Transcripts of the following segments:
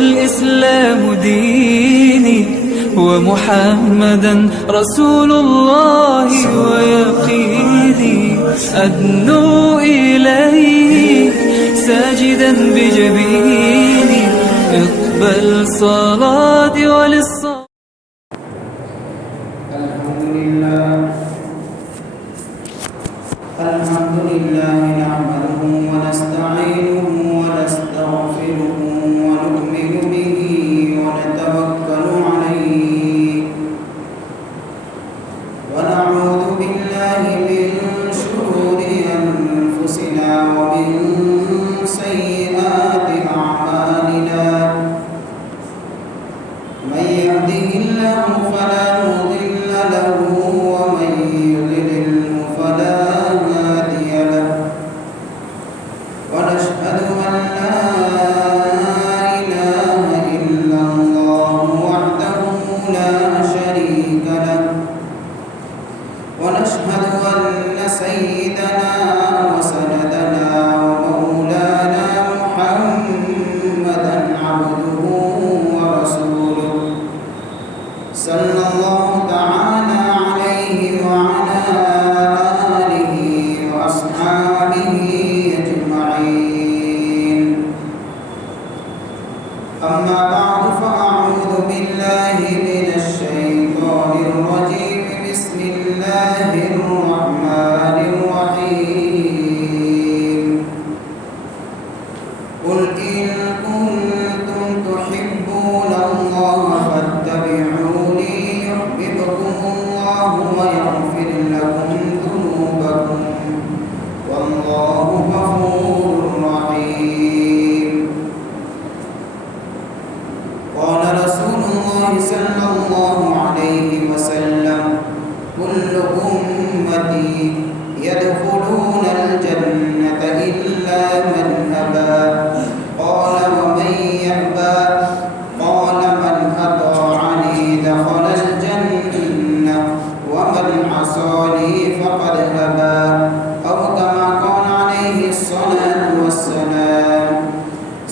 والإسلام ديني ومحمدا رسول الله ويقيني أدنو إليه ساجدا بجبيني اقبل صلاتي وللصلاة. الحمد لله نحمده ونستعينه ونستغفره ونؤمن به ونتوكل عليه ونعوذ بالله من شرور أنفسنا ومن سيئات أعمالنا من يهده الله فلا مضل له ومن يضلل فلا هادي له ونشهد أن لا إله إلا الله وحده لا شريك له ونشهد أن سيدنا وسندنا ومولانا محمدا عبده ورسوله صلى الله تعالى عليه وعلى آله وأصحابه أجمعين. أما بعد فأعوذ بالله من الشيطان الرجيم. بسم الله الرحمن الرحيم. قل إن كنتم تحبون الله فاتبعوني يحببكم الله ويغفر لكم ذنوبكم والله غفور رحيم. قال رسول الله صلى الله عليه وسلم كل أمتي يدخلون الجنة إلا من أبى. قال ومن يأبى؟ قال من أطاعني دخل الجنة ومن عصاني فقد أبى، أو كما قال عليه الصلاة والسلام.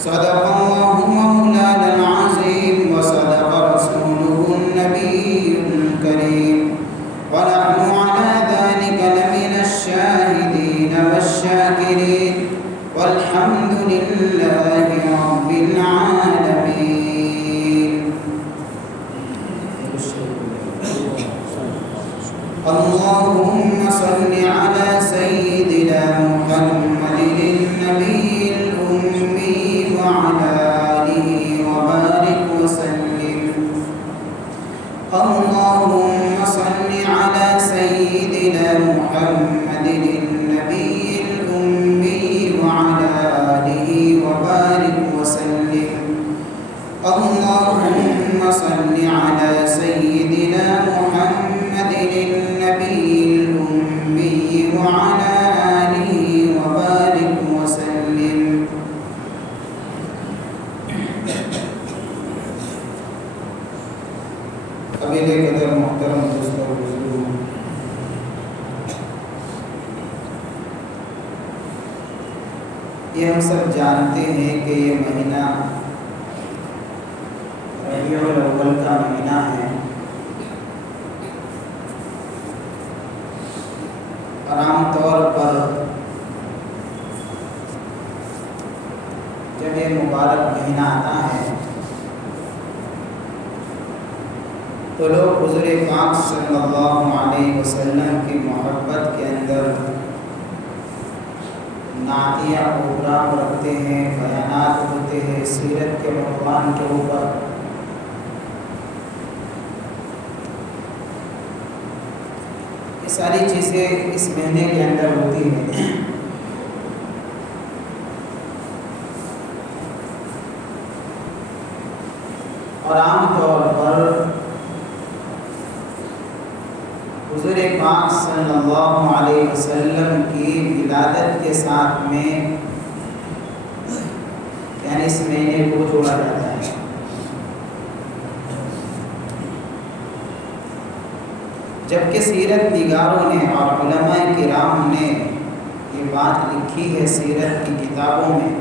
صدق الله مولانا العظيم وصدق رسوله النبي الكريم ونحن على ذلك لمن الشاهدين والشاكرين والحمد لله رب العالمين. اللهم صل على سيدنا محمد النبي الأمي وعلى آله وبارك وسلم. اللهم صل على سيدنا محمد النبي الأمي وعلى آله وبارك وسلم. اللهم صل على سيدنا محمد النبي الأمي وعلى آله وبارك وسلم. قبیلے قدر محترم دوستوں اور بزرگوں، یہ ہم سب جانتے ہیں کہ یہ مہینہ ربیع الاول کا مہینہ ہے اور عام طور پر جب یہ مبارک مہینہ آتا ہے تو لوگ حضور پاک صلی اللہ علیہ وسلم کی محبت کے اندر نعتیہ پروگرام رکھتے ہیں، بیانات ہوتے ہیں سیرت کے عنوان کے اوپر. یہ ساری چیزیں اس مہینے کے اندر ہوتی ہیں. اور عام طور پر حضور پاک صلی اللہ علیہ وسلم کی ولادت کے ساتھ میں یعنی اس مہینے کو جوڑا جاتا ہے. جبکہ سیرت نگاروں نے اور علماء کرام نے یہ بات لکھی ہے سیرت کی کتابوں میں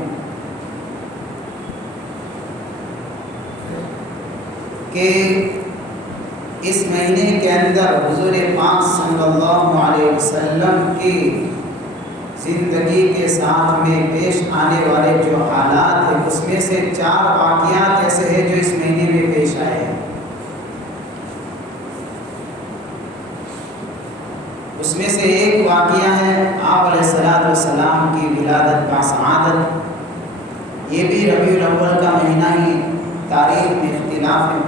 کہ اس مہینے کے اندر حضور پاک صلی اللہ علیہ وسلم کی زندگی کے ساتھ میں پیش آنے والے جو حالات ہیں اس میں سے 4 واقعات ایسے ہیں جو اس مہینے میں پیش آئے ہیں۔ اس میں سے ایک واقعہ ہے آپ علیہ السلام کی ولادت باسعادت۔ یہ بھی ربیع الاول کا مہینہ ہی، تاریخ میں اختلاف ہے۔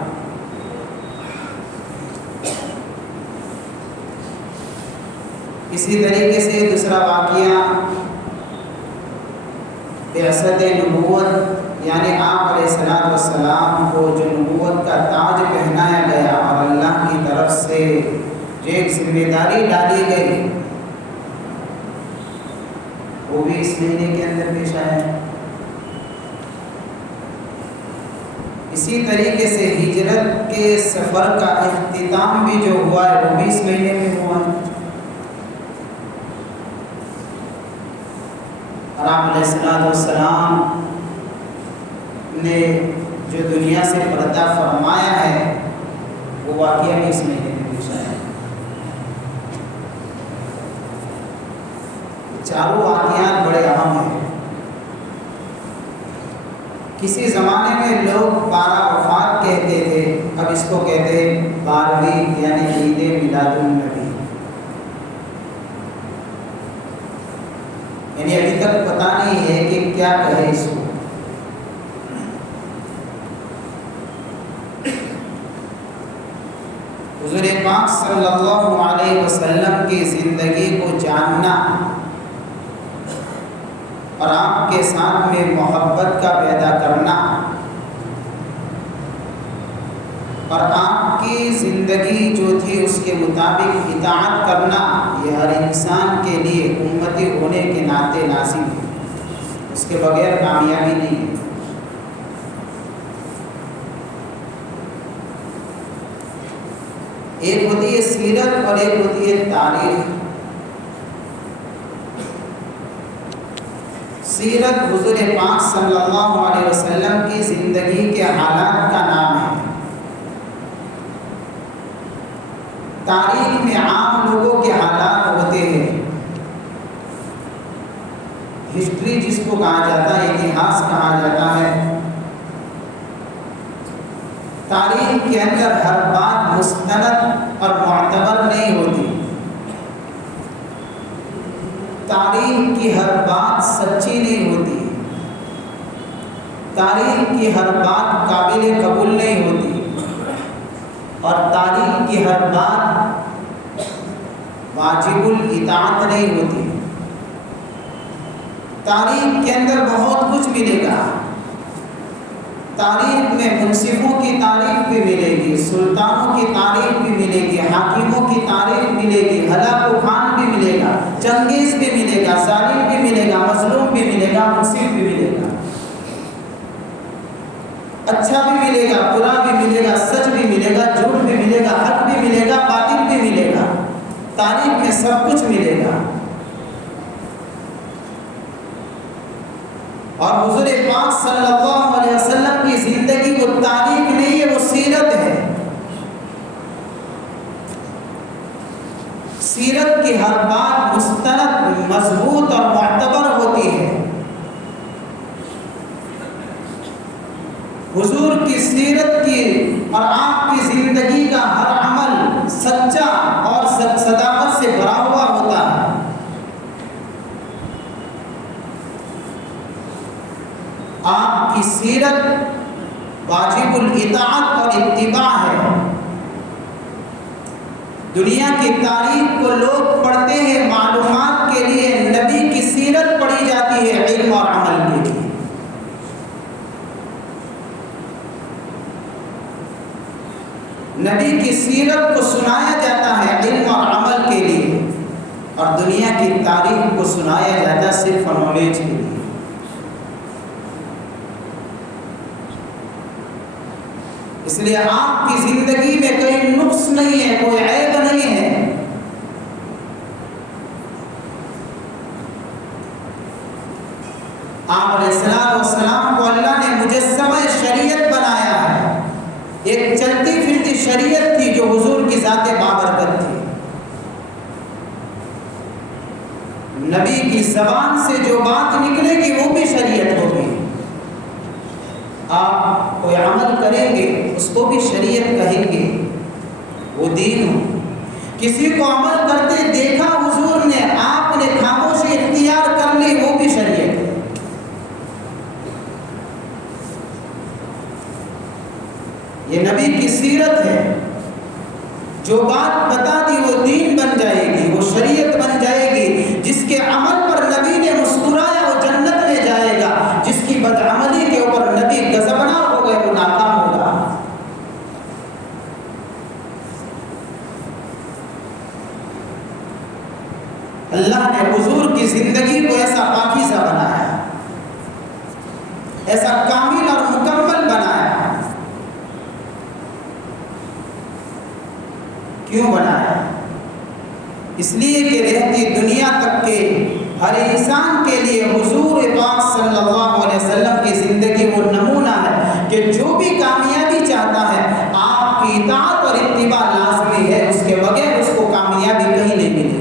اسی طریقے سے دوسرا واقعہ بعثت نبوت، یعنی آپ علیہ السلام کو جو نبوت کا تاج پہنایا گیا اور اللہ کی طرف سے جو ایک ذمہ داری ڈالی گئی، وہ بھی اس مہینے کے اندر پیش آیا ہے۔ اسی طریقے سے ہجرت کے سفر کا اختتام بھی جو ہوا ہے وہ بھی اس مہینے میں ہوا ہے۔ اور آپ علیہ السلام نے جو دنیا سے پردہ فرمایا ہے وہ واقعہ بھی اس مہینے میں پیش آیا ہے۔ چاروں واقعات بڑے اہم ہیں۔ کسی زمانے میں لوگ 12 وفات کہتے تھے، اب اس کو کہتے ہیں 12ویں، یعنی عید میلاد النبی۔ یعنی ابھی تک پتہ نہیں ہے کہ کیا کہے اس کو۔ حضور پاک صلی اللہ علیہ وسلم کی زندگی کو جاننا اور آپ کے ساتھ میں محبت کا پیدا کرنا اور آپ کی زندگی جو تھی اس کے مطابق اطاعت کرنا، یہ ہر انسان کے لیے امتی ہونے کے ناطے لازم ہے، اس کے بغیر کامیابی نہیں ہے۔ ایک ہوتی ہے سیرت اور ایک ہوتی ہے تاریخ۔ سیرت حضور پاک صلی اللہ علیہ وسلم کی زندگی کے حالات کا نام ہے۔ تاریخ میں عام لوگوں کے حالات ہوتے ہیں، ہسٹری جس کو کہا جاتا ہے، اتہاس کہا جاتا ہے۔ تاریخ کے اندر ہر بات مستند اور معتبر نہیں ہوتی، تاریخ کی ہر بات سچی نہیں ہوتی، تاریخ کی ہر بات قابل قبول نہیں ہوتی، اور تاریخ کی ہر بات واجب الاطاعت نہیں ہوتی۔ تاریخ کے اندر بہت کچھ ملے گا۔ تاریخ میں منصفوں کی تاریخ بھی ملے گی، سلطانوں کی تاریخ بھی ملے گی، حاکموں کی تاریخ ملے گی، ہلاک و خان بھی ملے گا، چنگیز بھی ملے گا، ظالم بھی ملے گا، مظلوم بھی ملے گا، منصف بھی ملے گا، اچھا بھی ملے گا، برا بھی ملے گا، سچ بھی ملے گا، جھوٹ بھی ملے گا، حق بھی ملے گا، باطل بھی ملے گا۔ تاریخ میں سب کچھ ملے گا۔ اور حضور پاک صلی اللہ علیہ وسلم کی زندگی وہ تاریخ نہیں ہے، وہ سیرت ہے۔ سیرت کی ہر بات مستند، مضبوط اور معتبر ہوتی ہے۔ حضور کی سیرت کی اور آپ کی زندگی کا ہر عمل سچا اور صداقت سے بھرا ہوا ہوتا ہے۔ آپ کی سیرت واجب الاطاعت اور اتباع ہے۔ دنیا کی تاریخ کو لوگ پڑھتے ہیں معلومات کے لیے، نبی کی سیرت پڑھی جاتی ہے علم اور عمل کے لیے۔ نبی کی سیرت کو سنایا جاتا ہے علم اور عمل کے لیے، اور دنیا کی تاریخ کو سنایا جاتا ہے صرف نالج کے لیے۔ اس لیے آپ کی زندگی میں کوئی نقص نہیں ہے، کوئی عیب نہیں ہے۔ آپ علیہ السلام کو اللہ نے مجسمہ شریعت بنایا ہے، ایک چل شریعت تھی جو حضور کی ذات بابرکت تھی. نبی کی زبان سے جو بات نکلے گی وہ بھی شریعت ہوگی. آپ کوئی عمل کریں گے اس کو بھی شریعت کہیں گے، وہ دین ہو. کسی کو عمل کرتے دیکھا حضور نے، آپ نے خاموشی اختیار کر لی، وہ بھی شریعت ہے. یہ نبی کی سیرت ہے. جو بات بتا دی وہ دین بن جائے گی، وہ شریعت بن جائے گی. جس کے عمل پر نبی نے مسکرایا وہ جنت میں جائے گا، جس کی بدعملی کے اوپر نبی غضبناک ہو گئے وہ ناکام ہوگا. اللہ نے حضور کی زندگی کو ایسا پاکیزہ بنایا، ایسا کامل اور مکمل بنایا. کیوں بنایا؟ اس لیے کہ رہتی دنیا تک کے ہر انسان کے لیے حضور پاک صلی اللہ علیہ وسلم کی زندگی وہ نمونہ ہے کہ جو بھی کامیابی چاہتا ہے آپ کی اطاعت اور اتباع لازمی ہے، اس کے بغیر اس کو کامیابی کہیں نہیں ملے گی.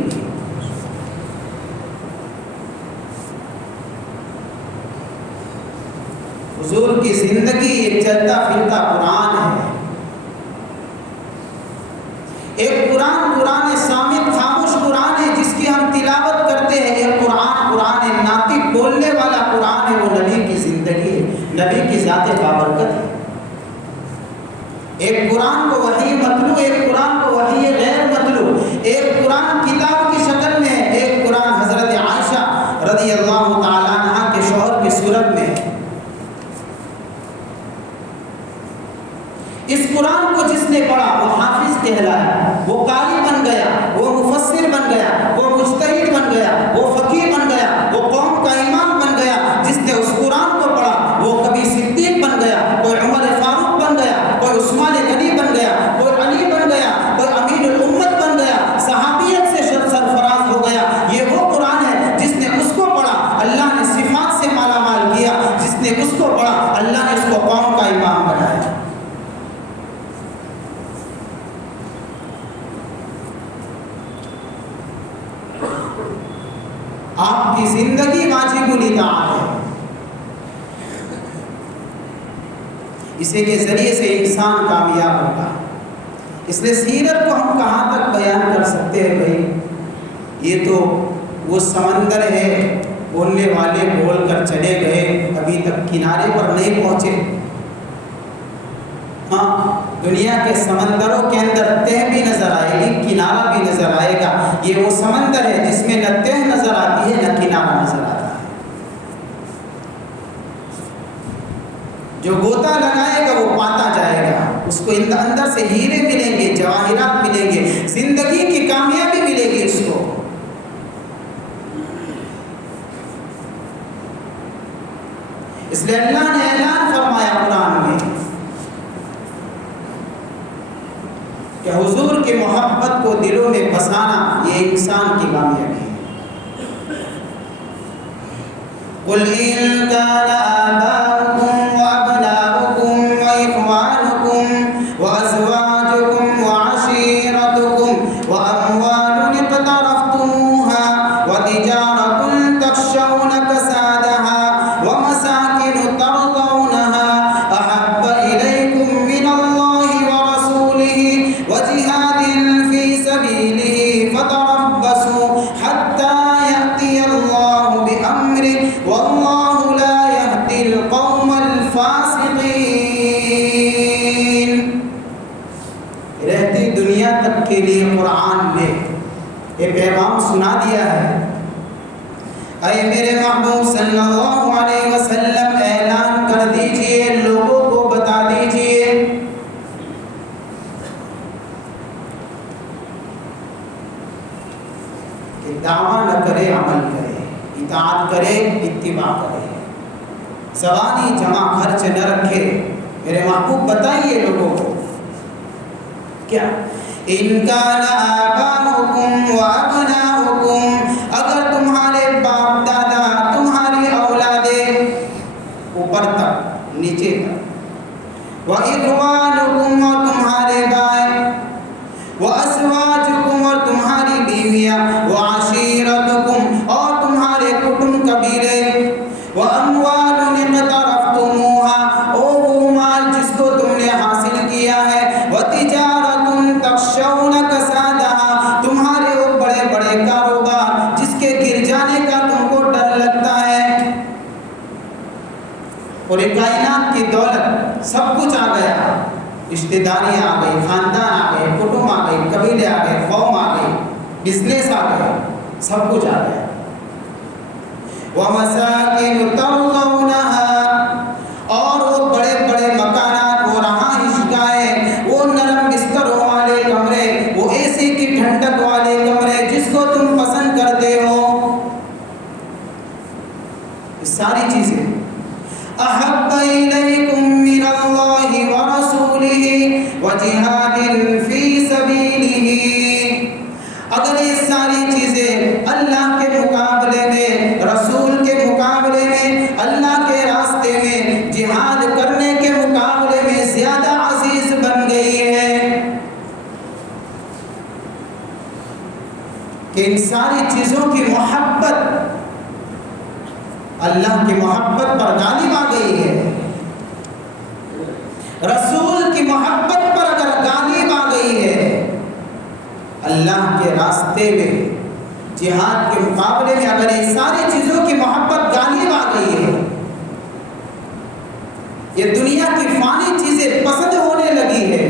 حضور کی زندگی ایک چلتا پھرتا قرآن ہے. ایک قرآن صامت خاموش قرآن ہے جس کی ہم تلاوت کرتے ہیں. ایک قرآن ناطق بولنے والا قرآن ہے، وہ نبی کی زندگی ہے، نبی کی ذات بابرکت ہے. ایک قرآن کو وحی مطلوع، ایک قرآن کو وحی غیر مطلوع، ایک قرآن کتاب کی شکل میں، ایک قرآن حضرت عائشہ رضی اللہ تعالیٰ عنہ کے شوہر کی صورت میں. اس قرآن کو جس نے پڑھا وہ حافظ کہلایا، وہ قاری بن گیا، وہ مفسر بن گیا، وہ مجتہد بن گیا، وہ فقیہ بن گیا، وہ قوم کا امام بن گیا. جس نے اس قرآن کو پڑھا وہ کبھی صدیق بن گیا، کوئی عمر فاروق بن گیا، کوئی عثمان غنی بن گیا، کوئی علی بن گیا، کوئی امین الامت بن گیا، صحابیت سے سرفراز ہو گیا. یہ وہ قرآن ہے جس نے اس کو پڑھا اللہ نے صفات سے مالا مال کیا، جس نے اس کو پڑھا اللہ نے اس کو قوم کا امام بنایا. آپ کی زندگی واجب الاطاعت ہے. اسی کے ذریعے سے انسان کامیاب ہوگا. اس لیے سیرت کو ہم کہاں تک بیان کر سکتے ہیں بھائی؟ یہ تو وہ سمندر ہے، بولنے والے بول کر چلے گئے، ابھی تک کنارے پر نہیں پہنچے. ہاں، دنیا کے سمندروں کے اندر تہ بھی نظر آئے گی، کنارہ بھی نظر آئے گا. یہ وہ سمندر ہے جس میں نہ تہ نظر آتی ہے نہ کنارہ نظر آتا ہے. جو غوطہ لگائے گا وہ پاتا جائے گا، اس کو اندر سے ہیرے ملیں گے، جواہرات ملیں گے، زندگی کی کامیابی ملے گی اس کو. اس لیے اللہ نے اعلان فرمایا قرآن میں کہ حضور کی محبت کو دلوں میں بسانا یہ انسان کی کامیابی ہے. قُلْ إِن كَانَ آبَاؤُكُمْ وَأَبْنَاؤُكُمْ وَإِخْوَانُكُمْ وَأَزْوَاجُكُمْ وَعَشِيرَتُكُمْ وَأَمْوَالٌ اقْتَرَفْتُمُوهَا وَتِجَارَةٌ تَخْشَوْنَ كَسَادَهَا وَمَسَاكِنُ تَرْضَوْنَهَا أَحَبَّ إِلَيْكُمْ مِنَ اللَّهِ وَرَسُولِهِ وَجِهَادٍ فِي سَبِيلِهِ فَتَرَبَّصُوا حَتَّى يَأْتِيَ اللَّهُ بِأَمْرِهِ وَاللَّهُ لَا يَهْدِي الْقَوْمَ الْفَاسِقِينَ. رہتی دنیا تک کے لیے قرآن نے یہ پیغام سنا دیا ہے. اے میرے محبوب صلی اللہ علیہ وسلم اعلان کر دیجئے، لوگوں کو بتا دیجئے کہ دعویٰ نہ کرے، عمل کرے، اطاعت کرے، اتباع کرے، زبانی جمع خرچ نہ رکھے. میرے محبوب بتائیے لوگوں کو کیا؟ ان کان آباؤکم وابناؤکم، اگر تمہارے باپ دادا، تمہاری اولادیں اوپر تک نیچے تک، واخوانکم، اور تمہارے بھائی، وَأَزْوَاجُكُمْ اور تمہاری بیویاں، وَعَشِيرَتُكُمْ اور تمہارے کٹم قبیلے، وَأَمْوَالٌ اقْتَرَفْتُمُوهَا اور وہ مال جس کو تم نے حاصل کیا ہے، وَتِجَارَةٌ تَخْشَوْنَ کَسَادَهَا تمہارے وہ بڑے بڑے کاروبار جس کے گر جانے کا تم کو ڈر لگتا ہے، اور کائنات کی دولت سب کچھ آ گیا، رشتہ داریاں آ گئی، خاندان آ گئے، کٹم آ گئی، قبیلے آ گئے، قوم آ گئی، بزنس آ گیا، سب کچھ آ گیا۔ وَمَسَاكِنُ تَرْضَوْنَهَا اور وہ بڑے بڑے مکانات، وہ رہائش گاہیں، وہ نرم بستروں والے کمرے، وہ اے سی کی ٹھنڈک والے کمرے جس کو تم پسند کرتے ہو، یہ ساری چیزیں احب الیکم من اللہ ورسولہ وجہاد فی سبیلہ، اگر یہ ساری چیزیں اللہ کے مقابلے میں، رسول کے مقابلے میں، اللہ کے راستے میں جہاد کرنے کے مقابلے میں زیادہ عزیز بن گئی ہے کہ ان ساری چیزوں کی محبت اللہ کی محبت پر غالب آ گئی ہے، رسول کی محبت پر اگر غالب آ گئی ہے، اللہ کے راستے میں جہاد کے مقابلے میں اگر یہ ساری چیزوں کی محبت غالب آ گئی ہے، یہ دنیا کی فانی چیزیں پسند ہونے لگی ہے،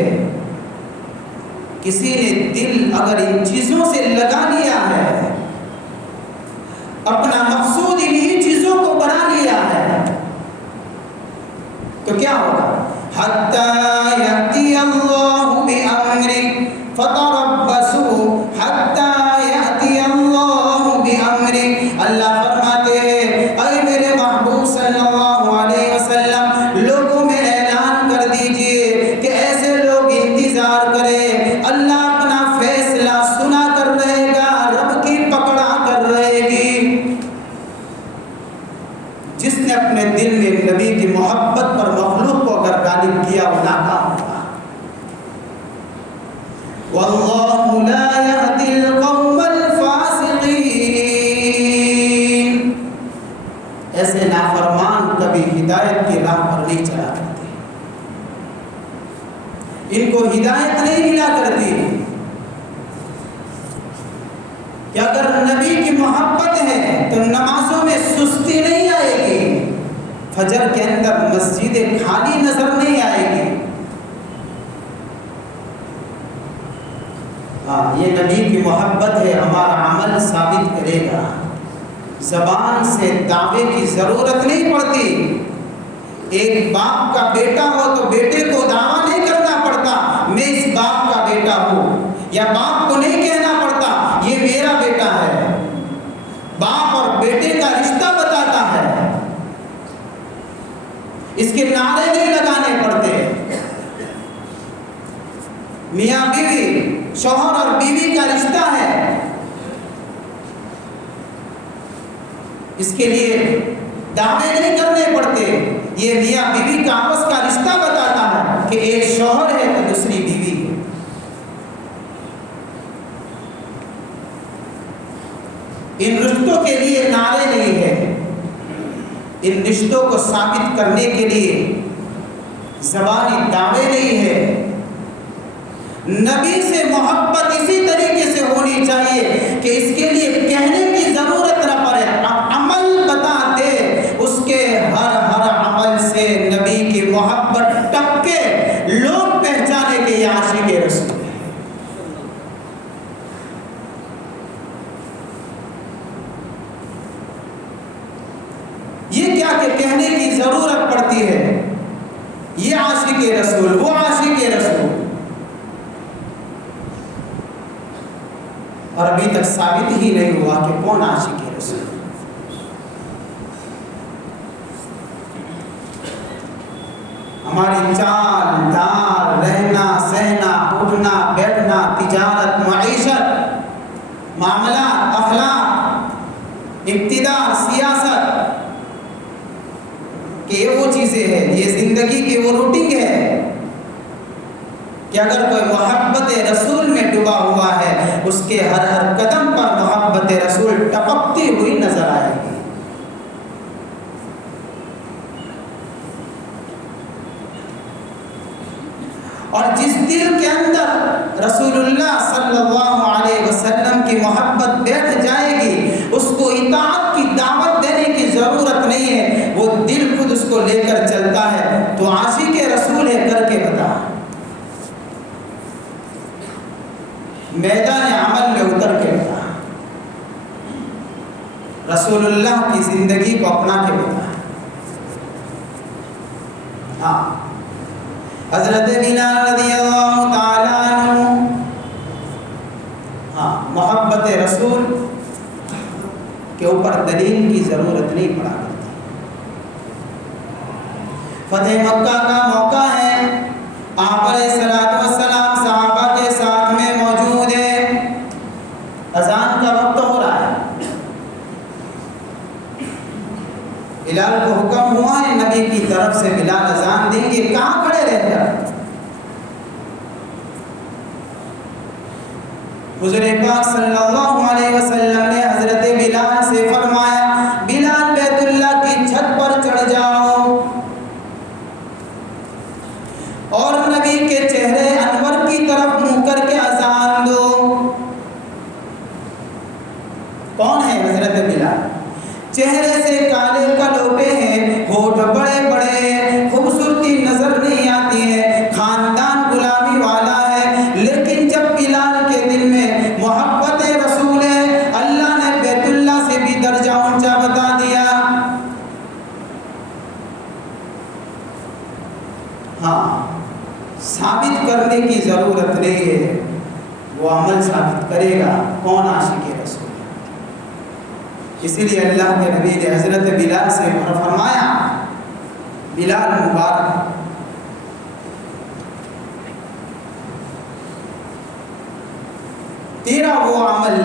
کسی نے دل اگر ان چیزوں سے لگا لیا ہے، اپنا مقصود انہی چیزوں کو بنا لیا ہے، تو کیا ہوگا؟ حَتَّى يَأْتِيَ اللَّهُ بِأَمْرِهِ فَتَرَبَّصُوا حَتَّى يَأْتِيَ اللَّهُ بِأَمْرِهِ، اللہ فرماتے ہیں اے میرے محبوب صلی اللہ علیہ وسلم، لوگوں میں اعلان کر دیجئے کہ ایسے لوگ انتظار کریں، اللہ اپنا فیصلہ سنا کر رہے گا، رب کی پکڑا کر رہے گی۔ جس نے اپنے دل میں نبی کی محبت پر مخلوق کو اگر غالب کیا وہ ناکام ہوگا۔ واللہ لا يهدي القوم الفاسقین، ایسے نافرمان کبھی ہدایت کی راہ پر نہیں چلا کرتے، ان کو ہدایت نہیں ملا کرتی کہ اگر نبی کی محبت ہے تو نمازوں میں سستی نہیں آئے گی، فجر کے اندر مسجدیں خالی نظر نہیں آئے گی۔ یہ نبی کی محبت ہے، ہمارا عمل ثابت کرے گا، زبان سے دعوے کی ضرورت نہیں پڑتی، ایک باپ کا بیٹا ہو تو بیٹے کو دعویٰ نہیں کرنا پڑتا میں اس باپ کا بیٹا ہوں، یا باپ کو نہیں کہنا پڑتا یہ میرا بیٹا ہے، باپ اور بیٹے کا رشتہ بتاتا ہے، اس کے نعرے نہیں لگانے پڑتے، میاں بیوی، شوہر اور بیوی کا رشتہ ہے، اس کے لیے دعوے نہیں کرنے پڑتے، یہ میاں بیوی کا آپس کا رشتہ بتاتا ہے کہ ایک شوہر ہے تو دوسری بیوی ہے۔ ان رشتوں کے لیے نعرے نہیں ہے، ان رشتوں کو ثابت کرنے کے لیے زبانی دعوے نہیں ہے، نبی سے محبت اسی طریقے سے ہونی چاہیے کہ اس کے لیے کہنے کی ضرورت نہ پڑے، عمل بتا دے، اس کے ہر عمل سے نبی کی محبت ٹپ کے لوگ پہچانے کے یہ عاشق رسول ہے۔ یہ کیا کہ کہنے کی ضرورت پڑتی ہے، یہ عاشق رسول، وہ عاشق رسول، اور ابھی تک ثابت ہی نہیں ہوا کہ کون عاشق رسول۔ ہماری چال ڈال، رہنا سہنا، اٹھنا بیٹھنا، تجارت، معیشت، معاملات، اخلاق، اقتدار، سیاست، کہ یہ وہ چیزیں ہیں، یہ زندگی کی وہ روٹنگ ہے کہ اگر کوئی محبت رسول میں ڈوبا ہوا ہے اس کے ہر ہر قدم پر محبت رسول ٹپکتی ہوئی نظر آئے گی۔ اور جس دل کے اندر رسول اللہ صلی اللہ علیہ وسلم کی محبت بیٹھ جائے گی اس کو اطاعت کی دعوت دینے کی ضرورت نہیں ہے، وہ دل خود اس کو لے کر چلتا ہے۔ تو عاشق رسول ہے، کر کے بتا، میدان عمل میں اتر کے بتا، رسول اللہ کی زندگی کو اپنا کے بتا۔ ہاں، حضرت بلال رضی اللہ تعالیٰ عنہ، ہاں، محبت رسول کے اوپر دلیل کی ضرورت نہیں پڑا کرتی۔ فتح مکہ کا موقع ہے، آپ علیہ السلام صحابہ کے ساتھ میں موجود ہے، اذان کا وقت ہو رہا ہے، بلال کو حکم ہوا ہے نبی کی طرف سے بلال اذان دیں گے، کہاں کھڑے رہ کر؟ حضور پاک صلی اللہ علیہ وسلم نے حضرت بلال سے فرمایا، بلال بیت اللہ کی چھت پر چڑھ جاؤ اور نبی کے چہرے انور کی طرف منہ کر کے اذان دو۔ کون ہے حضرت بلال؟ چہرے سے کالے کلوٹے ہیں، ہونٹ بڑے بڑے ہیں، خوبصورتی نظر نہیں آتی ہے، خاندان غلامی والا ہے، لیکن جب بلال کے دل میں محبت رسول ہے، اللہ نے بیت اللہ سے بھی درجہ اونچا بتا دیا۔ ہاں، ثابت کرنے کی ضرورت نہیں ہے، وہ عمل ثابت کرے گا کون عاشق رسول ہے۔ اسی لیے اللہ کے نبی نے حضرت بلال سے فرمایا، بلال مبارک، تیرا وہ عمل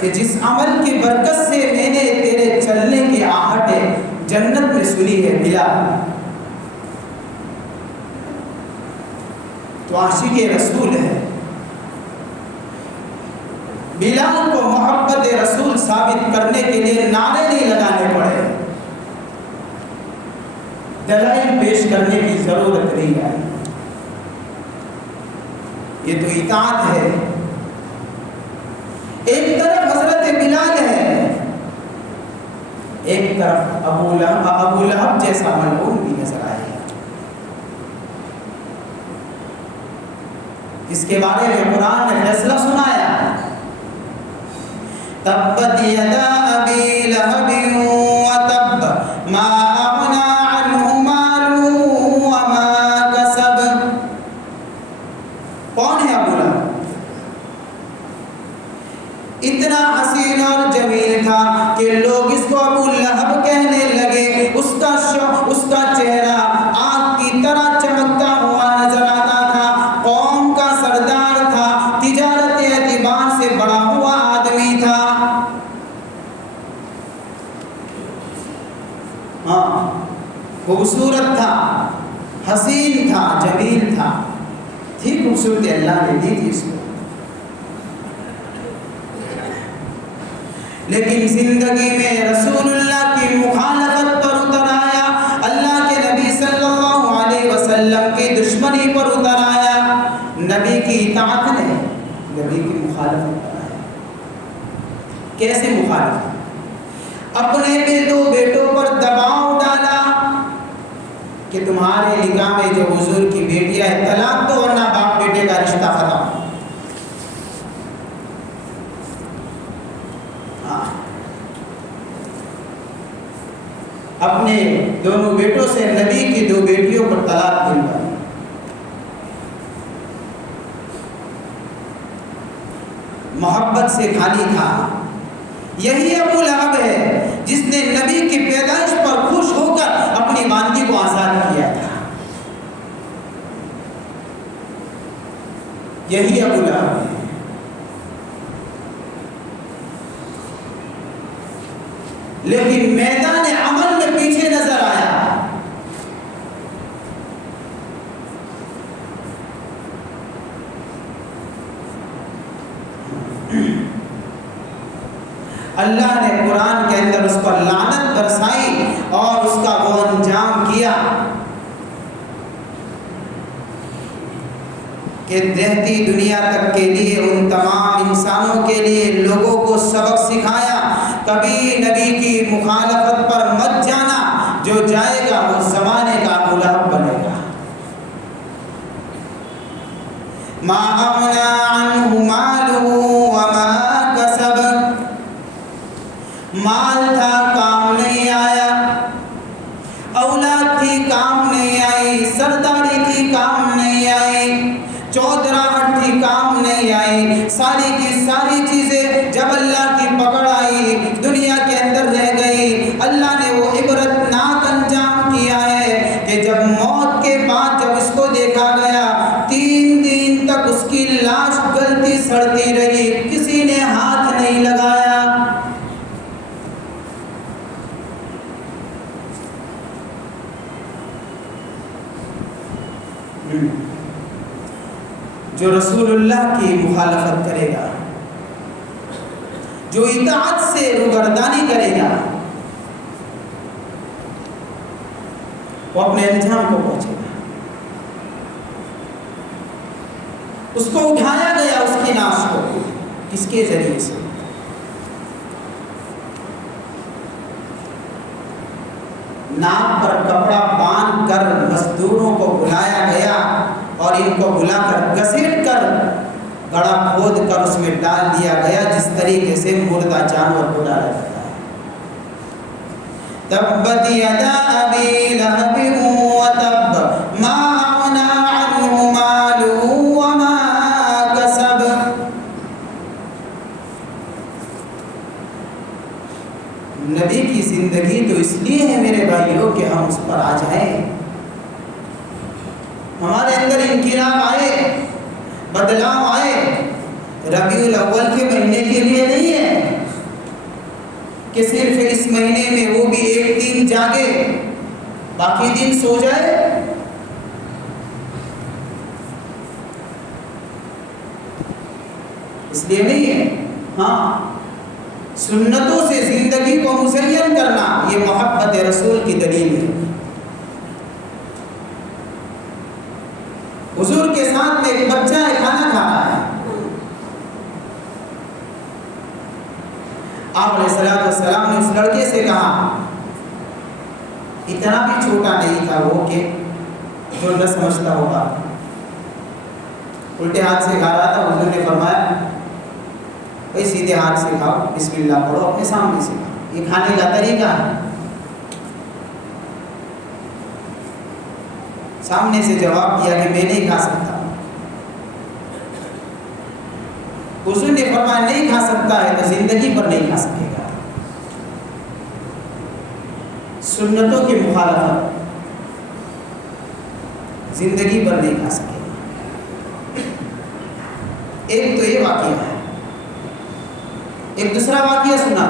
کہ جس عمل کی برکت سے میں نے تیرے چلنے کی آہٹ جنت میں سنی ہے، بلال تو عاشق رسول ہے۔ بلال کو محبت رسول ثابت کرنے کے لیے نعرے نہیں لگانے پڑے، دلائل پیش کرنے کی ضرورت نہیں آئی، یہ تو اطاعت ہے۔ ایک طرف حضرت بلال ہے، ایک طرف ابو لہب جیسا ملعون بھی نظر آئے، اس کے بارے میں قرآن نے فیصلہ سنایا، تبت یدا ابی لہب وتب ما اغنی عنہ مالہ وما کسب۔ کون ہے ابو لہب؟ اتنا حسین اور جمیل تھا کہ لوگ اس کو ابو لہب کہنے لگے، اس کا چہرہ آگ کی طرح چمکتا ہوا نظر آتا تھا، قوم کا سردار تھا، تجارت اعتبار سے بڑا ہوا آدمی تھا، ہاں، خوبصورت تھا، حسین تھا، جمیل تھا، تھی خوبصورتی اللہ نے دی تھی اس کو، لیکن زندگی میں رسول اللہ کی مخالفت پر اتر آیا، اللہ کے نبی صلی اللہ علیہ وسلم کی دشمنی پر اتر آیا، نبی کی اطاعت نے نبی کی مخالفت پر آیا۔ کیسے مخالفت؟ اپنے دو بیٹوں پر دباؤ ڈالا کہ تمہارے نکاح میں جو حضور کی بیٹیاں ہیں طلاق دو ورنہ باپ بیٹے کا رشتہ ختم۔ اپنے دونوں بیٹوں سے نبی کی دو بیٹیوں پر طلاق دلوائی۔ محبت سے خالی تھا۔ یہی ابو لہب ہے جس نے نبی کی پیدائش پر خوش ہو کر اپنی باندی کو آزاد کیا تھا۔ یہی ابو لہب ہے۔ لیکن میدان عمل میں پیچھے نظر آیا۔ اللہ نے قرآن کے اندر اس پر لعنت برسائی اور اس کا وہ انجام کیا کہ رہتی دنیا تک کے لیے ان تمام انسانوں کے لیے لوگوں کو سبق سکھایا، کبھی نبی کی مخالفت پر مت جانا، جو جائے گا وہ زمانے کا غلام بنے گا۔ ما اغنى عنه ماله وما كسب، مال تھا کام نہیں آیا، اولاد تھی کام نہیں آئی، سرداری تھی کام نہیں آئی، چودراہٹ تھی کام نہیں آئی، ساری کی ساری چیزیں جب اللہ کی پکڑ آئی دنیا کے اندر رہ گئی۔ اللہ نے وہ عبرت ناک انجام کیا ہے کہ جب موت کے بعد جب اس کو دیکھا گیا 3 دن تک اس کی لاش گلتی سڑتی رہی، کسی نے ہاتھ نہیں لگایا۔ جو رسول اللہ کی مخالفت کرے گا، جو اطاعت سے روگردانی کرے گا، وہ اپنے انجام کو پہنچے گا۔ اس کو اٹھایا گیا اس کی لاش کو، کس کے ذریعے سے؟ ناک پر کپڑا باندھ کر مزدوروں کو بلایا گیا اور ان کو بلا کر گھسیٹ کر گڑھا کھود کر اس میں ڈال دیا گیا، جس طریقے سے مردہ جانور کو ڈالا جاتا ہے۔ تبت یدا ابی لہب وتب ما اغنی عنہ مالہ وما کسب۔ نبی کی زندگی تو اس لیے ہے میرے بھائیوں کہ ہم اس پر آ جائیں، ہمارے اندر انقلاب آئے، بدلاؤ آئے۔ ربیع الاول کے مہینے کے لیے نہیں ہے کہ صرف اس مہینے میں وہ بھی 1 دن جاگے باقی دن سو جائے۔ اس لیے نہیں ہے، ہاں سنتوں سے زندگی کو مزین کرنا یہ محبت رسول کی دلیل ہے۔ حضور کے ساتھ میں ایک بچہ ہے، کھانا کھا رہا ہے، آپ علیہ السلام نے اس لڑکے سے کہا، اتنا بھی چھوٹا نہیں تھا وہ کہ جو نہ سمجھتا ہوگا، الٹے ہاتھ سے کھا رہا تھا۔ حضور نے فرمایا بھائی سیدھے ہاتھ سے کھاؤ، بسم اللہ پڑھو، اپنے سامنے سے کھاؤ، یہ کھانے کا طریقہ ہے۔ سامنے سے جواب دیا کہ میں نہیں کھا سکتا۔ حضور نے فرمایا نہیں کھا سکتا ہے تو زندگی پر نہیں کھا سکے گا۔ سنتوں کی مخالفت زندگی پر نہیں کھا سکے گا۔ ایک تو یہ واقعہ ہے، ایک دوسرا واقعہ سنا،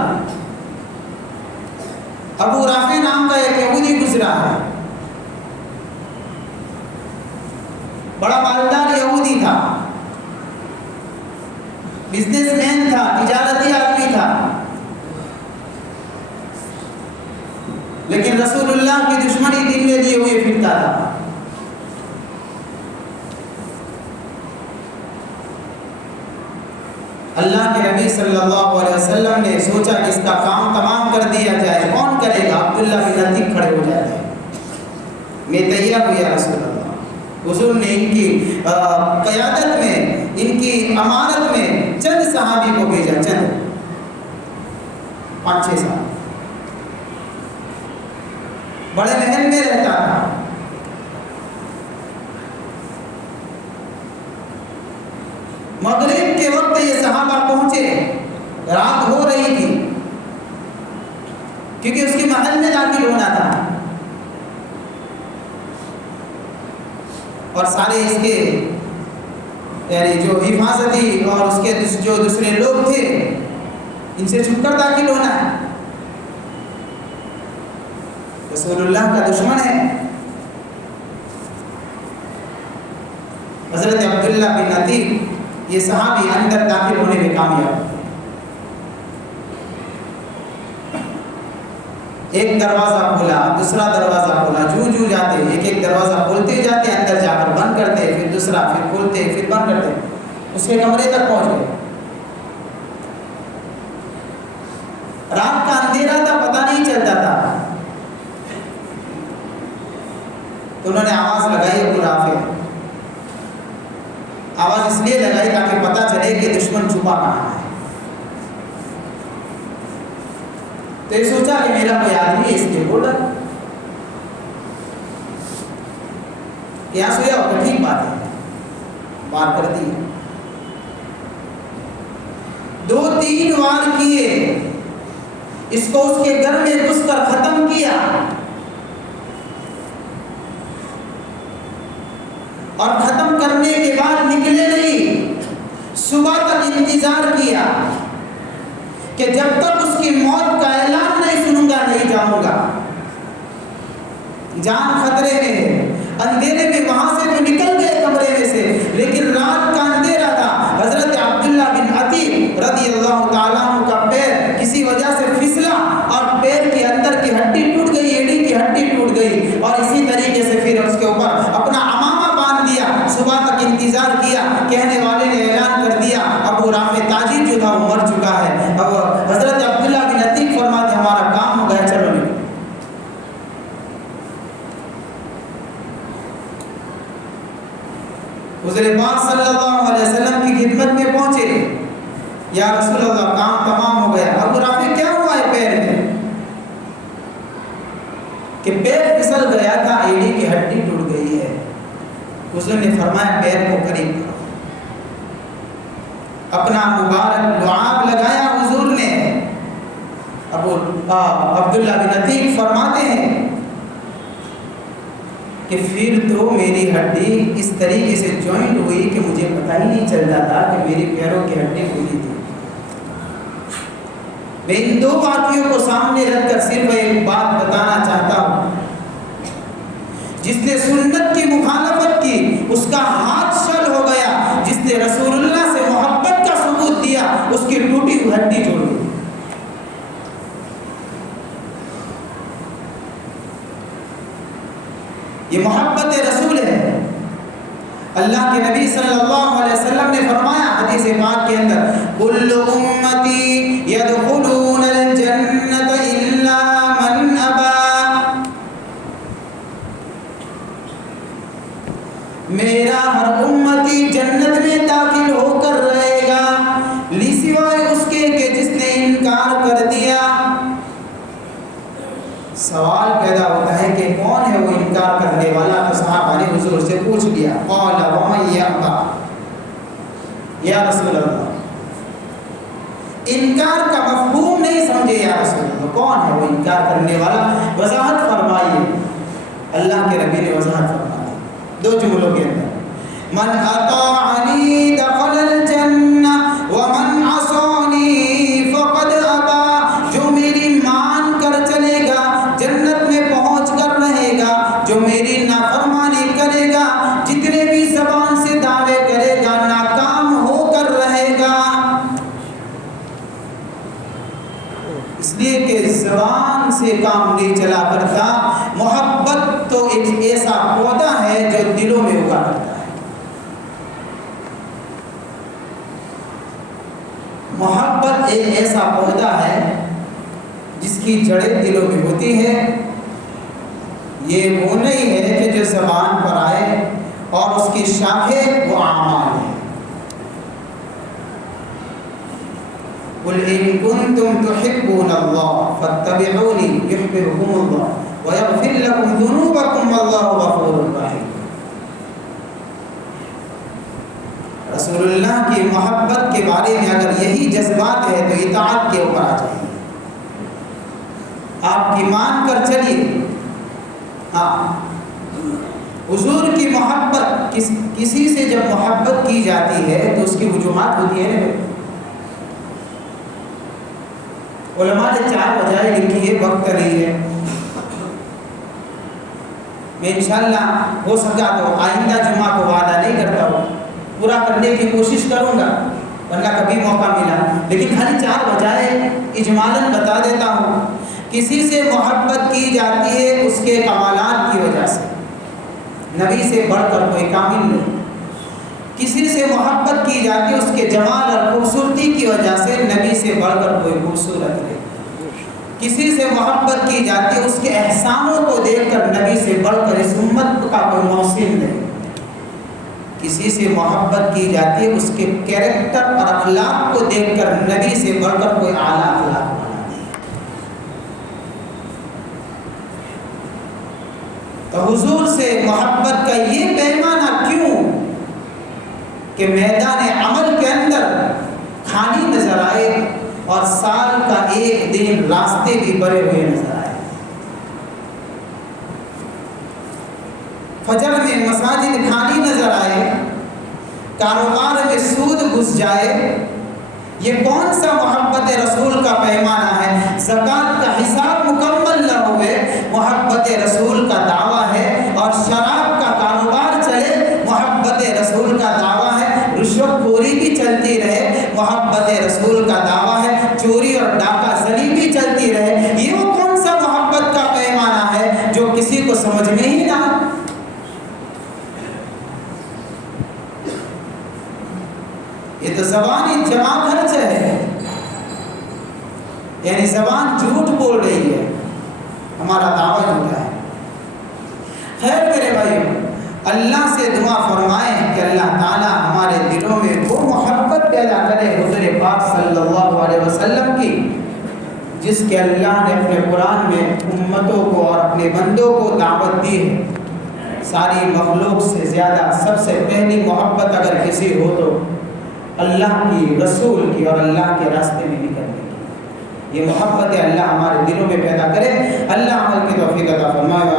ابو رافع نام کا ایک یہودی گزرا ہے، بڑا مالدار یہودی تھا، بزنس مین تھا، تجارتی آدمی تھا، لیکن رسول اللہ کی دشمنی دل میں لیے ہوئے پھرتا تھا۔ اللہ کے نبی صلی اللہ علیہ وسلم نے سوچا کہ اس کا کام تمام کر دیا جائے، کون کرے گا؟ عبداللہ بن عتیق کھڑے ہو جاتے ہیں، میں تیار ہوں یا رسول اللہ۔ حضور نے ان کی قیادت میں، ان کی امانت میں چند صحابی کو بھیجا، چند 5-6 سال، بڑے محل میں رہتا تھا۔ مغرب کے وقت یہ صحابہ پہنچے، رات ہو رہی تھی کیونکہ اس کے محل میں داخل ہونا تھا، اور سارے اس کے یعنی جو حفاظتی اور اس کے جو دوسرے لوگ تھے ان سے چھپ کر داخل ہونا ہے۔ رسول اللہ کا دشمن ہے۔ حضرت عبداللہ بن عتیق یہ صحابی اندر داخل ہونے میں کامیاب ہوتے، ایک دروازہ کھولا، دوسرا دروازہ کھولا، جو جاتے ایک دروازہ کھولتے جاتے، اندر جا کر بند کرتے، پھر دوسرا، پھر کھولتے، پھر بند کرتے، اس کے کمرے تک پہنچ گئے۔ رات کا اندھیرا تھا، پتہ نہیں چلتا تھا، تو انہوں نے آواز لگائی ابو رافع، آواز اس لیے لگائی تاکہ پتہ چلے کہ دشمن چھپا کہاں ہے۔ تو یہ سوچا کہ میرا کوئی آدمی اس کے بول رہا کیا سویا ہوگا، ٹھیک بات ہے، بات کر دی، 2-3 وار کیے، اس کو اس کے گھر میں گھس کر ختم کیا، اور ختم کرنے کے بعد نکلے نہیں، صبح تک انتظار کیا کہ جب تک اس کی موت کا اعلان نہیں سنوں گا نہیں جاؤں گا، جان خطرے میں ہے، اندھیرے میں وہاں سے تو نکل گئے کمرے میں سے، لیکن رات کا اندھیرا تھا۔ حضرت عبداللہ بن عتیق رضی اللہ تعالیٰ عنہ کا پیر کسی وجہ سے پھسلا اور پیر کے اندر کی ہڈی ٹوٹ گئی، ایڑی کی ہڈی ٹوٹ گئی، اور اسی طریقے سے پھر اس کے اوپر اپنا عمامہ باندھ دیا، صبح تک انتظار کیا، کہنے والے نے اعلان کر دیا ابو رافع تاجر جو تھا وہ مر چکا ہے۔ اب حضرت عبداللہ بن عتیق فرماتے ہمارا کام ہو گیا، چلو نکلو۔ حضور پاک صلی اللہ علیہ وسلم کی خدمت میں پہنچے، یا رسول اللہ کام تمام ہو گیا۔ ابو رافع کیا ہوا ہے پیر میں؟ کہ پیر پھسل گیا تھا، ایڑی کی ہڈی ٹوٹ گئی ہے۔ حضور نے فرمایا پیر کو قریب کرو، اپنا مبارک لعاب لگایا حضور نے۔ عبداللہ بن عتیق فرماتے ہیں کہ پھر تو میری ہڈی اس طریقے سے جوائنٹ ہوئی کہ مجھے پتہ ہی نہیں چلتا تھا کہ میری پیروں کی ہڈی کھلی تھی۔ میں ان 2 واقعوں کو سامنے رکھ کر صرف ایک بات بتانا چاہتا ہوں، جس نے سنت کی مخالفت کی اس کا ہاتھ شل ہو گیا، جس نے رسول اللہ سے محبت کا ثبوت دیا اس کی ٹوٹی ہوئی ہڈی جوڑ گئی۔ یہ محبت رسول ہے۔ اللہ کے نبی صلی اللہ علیہ وسلم نے فرمایا حدیث پاک کے اندر، کل امتی یدخلون الجنت الا من ابا، میرا ہر امتی جنت میں داخل ہو کر رہے گا سوائے اس کے کہ جس نے انکار کر دیا۔ سوال پیدا ہوتا ہے کہ کون ہے وہ انکار کرنے والا؟ تو صحابہ نے حضور سے پوچھ لیا، قال ومن یأبا، یا رسول اللہ انکار کا مفہوم نہیں سمجھے یا رسول اللہ، کون ہے وہ انکار کرنے والا؟ وضاحت فرمائیے۔ اللہ کے نبی نے وضاحت فرمائی 2 جملوں کے اندر، من اطاعنی دخل الجنہ ومن عصانی فقد ابا، جو میری مان کر چلے گا جنت میں پہنچ کر رہے گا، جو میری نافرمانی کرے گا جتنے بھی زبان سے دعوے کرے گا ناکام ہو کر رہے گا۔ اس لیے کہ زبان سے کام نہیں چلا کرتا، محبت تو ایک ایسا پودا ہے جو دلوں میں اگا کرتا ہے۔ محبت ایک ایسا پودا ہے جس کی جڑیں دلوں میں ہوتی ہے۔ یہ وہ نہیں ہے کہ جو زبان پر آئے اور اس کی شاخیں وہ اعمال ہیں۔ قل ان کنتم تحبون اللہ فاتبعونی یحببکم اللہ ویغفر لکم ذنوبکم واللہ غفور رحیم۔ رسول اللہ کی محبت کے بارے میں اگر یہی جذبات ہے تو اطاعت کے اوپر آ جائیے، آپ کی مان کر چلیے۔ ہاں، حضور کی محبت کسی سے جب محبت کی جاتی ہے تو اس کی وجوہات ہوتی ہے نا۔ علماء نے 4 وجہیں لکھی ہے، وقت نہیں ہے، میں انشاءاللہ ہو سکا تو آئندہ جمعہ کو وعدہ نہیں کرتا ہوں، پورا کرنے کی کوشش کروں گا ورنہ کبھی موقع ملا، لیکن خالی 4 وجہیں اجمالاً بتا دیتا ہوں کہ کسی سے محبت کی جاتی ہے اس کے کمالات کی وجہ سے، نبی سے بڑھ کر کوئی کامل نہیں۔ کسی سے محبت کی جاتی ہے اس کے جمال اور خوبصورتی کی وجہ سے، نبی سے بڑھ کر کوئی خوبصورت نہیں۔ کسی سے محبت کی جاتی ہے اس کے احسانوں کو دیکھ کر، نبی سے بڑھ کر اس امت کا کوئی محسن نہیں۔ کسی سے محبت کی جاتی ہے اس کے کیریکٹر اور اخلاق کو دیکھ کر، نبی سے بڑھ کر کوئی اعلیٰ اخلاق والا نہیں۔ تو حضور سے محبت کا یہ پیمانہ کیوں کہ میدان عمل کے اندر خالی نظر آئے اور سال کا ایک دن راستے بھی بھرے ہوئے نظر آئے۔ فجر میں مساجد خالی نظر آئے، کاروبار میں سود گھس جائے، یہ کون سا محبت رسول کا پیمانہ ہے؟ زکوٰۃ کا حساب مکمل نہ ہوئے، محبت رسول کا دعویٰ ہے، اور شراب کا کاروبار چلے، محبت رسول کا دعویٰ ہے، رشوت خوری بھی چلتی رہے، محبت رسول کا دعویٰ ہے، چوری اور ڈاکہ زنی بھی چلتی رہے، یہ وہ کون سا محبت کا پیمانہ ہے جو کسی کو سمجھ میں ہی نہ؟ یہ تو زبان جمع خرچ ہے، یعنی زبان جھوٹ بول رہی ہے، ہمارا دعویٰ جھوٹا ہے۔ خیر میرے بھائیوں، اللہ سے دعا فرمائیں کہ اللہ تعالیٰ ہمارے دلوں میں وہ محبت پیدا کرے حضور پاک صلی اللہ علیہ وسلم کی، جس کے اللہ نے اپنے قرآن میں امتوں کو اور اپنے بندوں کو دعوت دی ہے۔ ساری مخلوق سے زیادہ سب سے پہلی محبت اگر کسی ہو تو اللہ کی، رسول کی، اور اللہ کے راستے میں نکلنے کی۔ یہ محبت اللہ ہمارے دلوں میں پیدا کرے۔ اللہ عمل کی توفیق عطا فرمائے۔